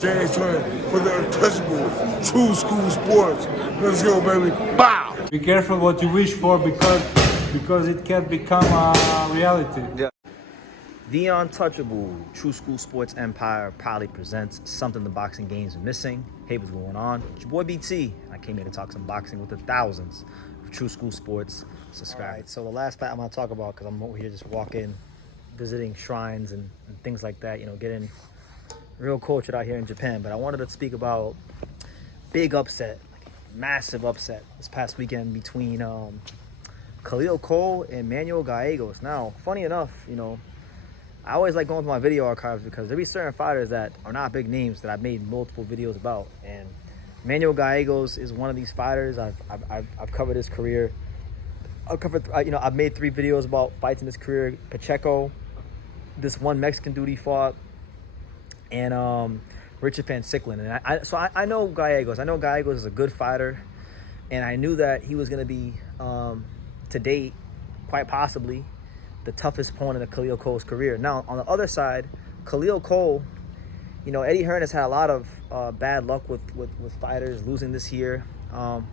James Hearn for the untouchable true school sports. Let's go, baby. Bow! Be careful what you wish for because it can become a reality. Yeah. The untouchable True School Sports Empire proudly presents something the boxing games are missing. Hey, what's going on? It's your boy BT. I came here to talk some boxing with the thousands of True School Sports subscribers. All right, so the last fight I'm going to talk about, because I'm over here just walking, visiting shrines and things like that, you know, getting real cultured out here in Japan. But I wanted to speak about big upset, like massive upset this past weekend between Khalil Coe and Manuel Gallegos. Now, funny enough, you know, I always like going through my video archives because there be certain fighters that are not big names that I've made multiple videos about. And Manuel Gallegos is one of these fighters. I've covered his career. I've made 3 videos about fights in his career. Pacheco, this one Mexican dude he fought, and Richard Van Sicklen. And I know Gallegos. I know Gallegos is a good fighter, and I knew that he was going to be, to date, quite possibly the toughest opponent of Khalil Coe's career. Now, on the other side, Khalil Coe, you know, Eddie Hearn has had a lot of bad luck with fighters losing this year, and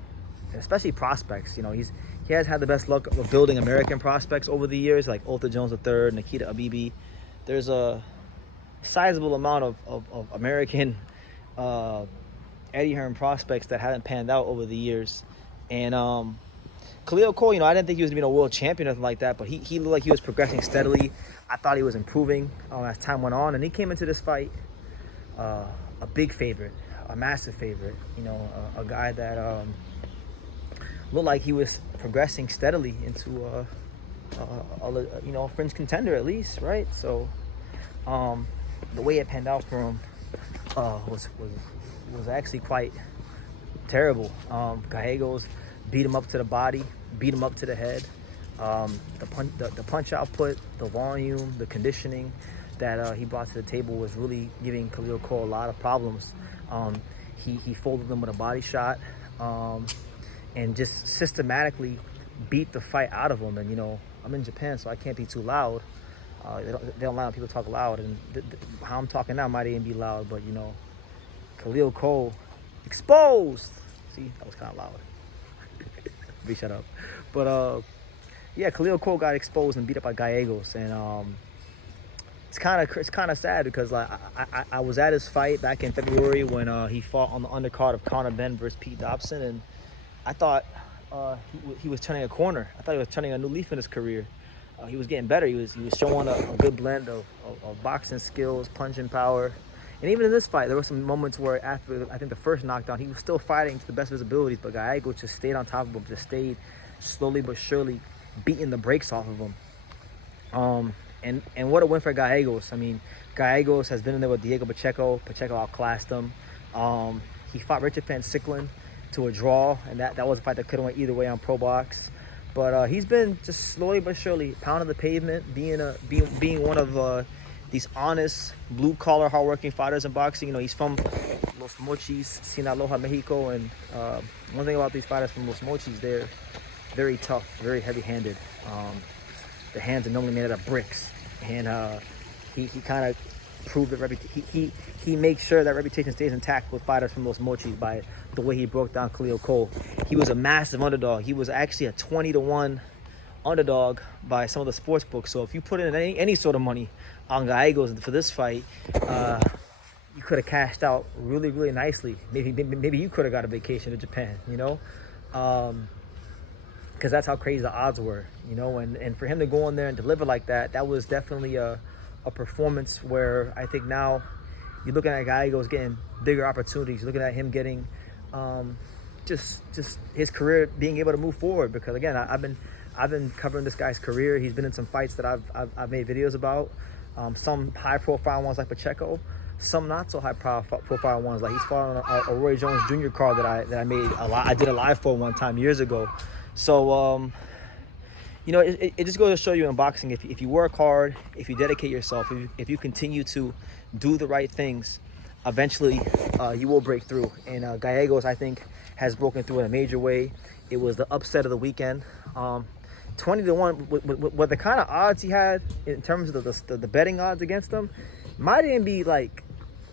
especially prospects. You know, he has had the best luck of building American prospects over the years, like Otha Jones III, Nikita Abibi. There's a sizable amount of American Eddie Hearn prospects that haven't panned out over the years. And Khalil Coe, you know, I didn't think he was going to be a world champion or anything like that, but he looked like he was progressing steadily. I thought he was improving as time went on, and he came into this fight a big favorite, a massive favorite, you know, a guy that looked like he was progressing steadily into a fringe contender at least, right? So the way it panned out for him was actually quite terrible. Gallegos beat him up to the body, beat him up to the head. The punch output, the volume, the conditioning that he brought to the table was really giving Khalil Coe a lot of problems. He folded them with a body shot and just systematically beat the fight out of him. And, you know, I'm in Japan, so I can't be too loud. They don't allow people to talk loud, and how I'm talking now might even be loud, but, you know, Khalil Coe exposed. See, that was kind of loud. Be shut up. But yeah, Khalil Coe got exposed and beat up by Gallegos, and it's kind of sad because like I was at his fight back in February when he fought on the undercard of Conor Benn versus Pete Dobson, and I thought he was turning a corner. I thought he was turning a new leaf in his career. He was getting better. He was showing a good blend of boxing skills, punching power. And even in this fight, there were some moments where after, I think, the first knockdown, he was still fighting to the best of his abilities, but Gallegos just stayed on top of him, just stayed slowly but surely beating the brakes off of him. And what a win for Gallegos. I mean, Gallegos has been in there with Diego Pacheco. Pacheco outclassed him. He fought Richard Van Sicklen to a draw, and that was a fight that could have went either way on Pro Box. But he's been just slowly but surely pounding the pavement, being one of these honest, blue-collar, hard-working fighters in boxing. You know, he's from Los Mochis, Sinaloa, Mexico, and one thing about these fighters from Los Mochis, they're very tough, very heavy-handed. The hands are normally made out of bricks, and he kind of proved that he makes sure that reputation stays intact with fighters from Los Mochis by the way he broke down Khalil Coe. He was a massive underdog. He was actually a 20-1 underdog by some of the sports books. So if you put in any sort of money on Gallegos for this fight, you could have cashed out really, really nicely. Maybe you could have got a vacation to Japan, you know, because that's how crazy the odds were, you know. And for him to go in there and deliver like that, that was definitely a performance where I think now you're looking at Gallegos getting bigger opportunities. You're looking at him getting just his career being able to move forward, because again, I've been covering this guy's career. He's been in some fights that I've made videos about. Some high-profile ones like Pacheco, some not so high-profile ones. Like he's fought on a Roy Jones Jr. card that I made I did a live for one time years ago. So you know, it just goes to show you in boxing, if you work hard, if you dedicate yourself, if you continue to do the right things, eventually you will break through. And Gallegos, I think, has broken through in a major way. It was the upset of the weekend. 20-1 with the kind of odds he had in terms of the betting odds against him, might even be like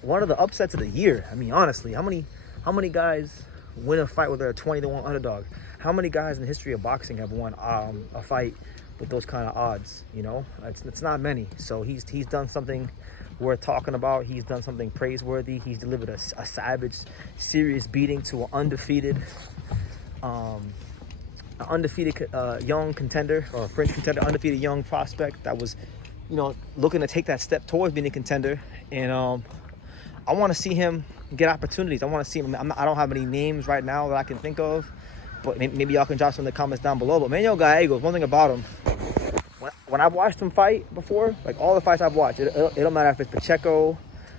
one of the upsets of the year. I mean, honestly, how many guys win a fight with a 20-1 underdog? How many guys in the history of boxing have won a fight with those kind of odds? You know, it's not many. So he's done something worth talking about. He's done something praiseworthy. He's delivered a savage, serious beating to an undefeated young contender, or French contender, undefeated young prospect that was, you know, looking to take that step towards being a contender. And I want to see him get opportunities. I want to see him. I don't have any names right now that I can think of, but maybe y'all can drop some in the comments down below. But Manuel Gallegos, one thing about him, when I've watched him fight before, like all the fights I've watched, it don't matter if it's Pacheco,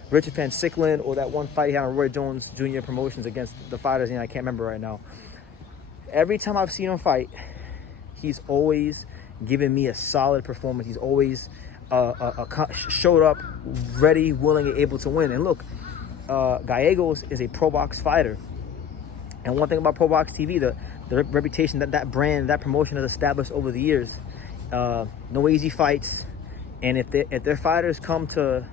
Richard Van Sicklen, or that one fight he had on Roy Jones Jr. Promotions against the fighters, I can't remember right now. Every time I've seen him fight, he's always given me a solid performance. He's always showed up ready, willing, and able to win. And look, Gallegos is a pro box fighter. And one thing about Pro Box TV, the reputation that brand, that promotion has established over the years, no easy fights. And if their fighters come to,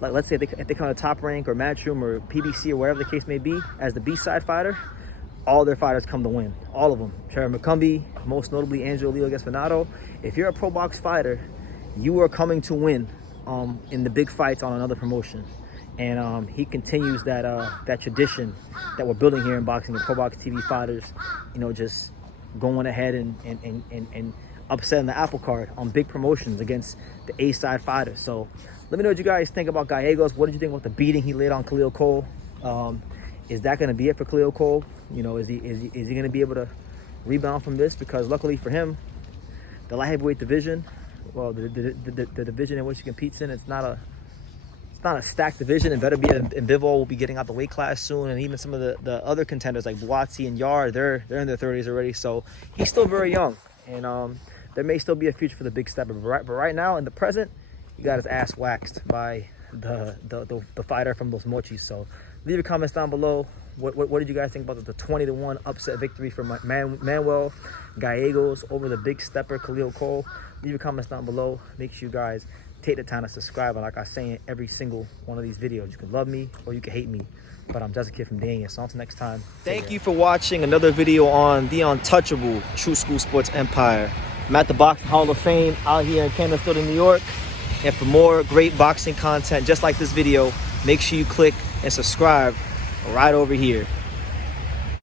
like, let's say if they come to Top Rank or Matchroom or PBC or whatever the case may be, as the B-side fighter, all their fighters come to win. All of them. Trevor McCumbee, most notably Angelo Leo against Venado. If you're a pro box fighter, you are coming to win in the big fights on another promotion. And he continues that tradition that we're building here in boxing, the Pro Box TV fighters, you know, just going ahead and upsetting the apple cart on big promotions against the A-side fighters. So let me know what you guys think about Gallegos. What did you think about the beating he laid on Khalil Coe? Is that going to be it for Khalil Coe? You know, is he going to be able to rebound from this? Because luckily for him, the light heavyweight division, well, the division in which he competes in, it's not a stacked division. And better be, and Bivol will be getting out the weight class soon. And even some of the other contenders like Buatsi and Yard, they're in their 30s already. So he's still very young, and there may still be a future for the big stepper. But right now, in the present, he got his ass waxed by the fighter from Los Mochis. So leave your comments down below. What did you guys think about the 20-1 upset victory for Manuel Gallegos over the big stepper Khalil Coe? Leave your comments down below. Make sure you guys take the time to subscribe. And like I say in every single one of these videos, you can love me or you can hate me, but I'm just a kid from Dania. So until next time, thank you for watching another video on the untouchable True School Sports Empire. I'm at the Boxing Hall of Fame out here in Canterbury, New York. And for more great boxing content just like this video, make sure you click and subscribe right over here.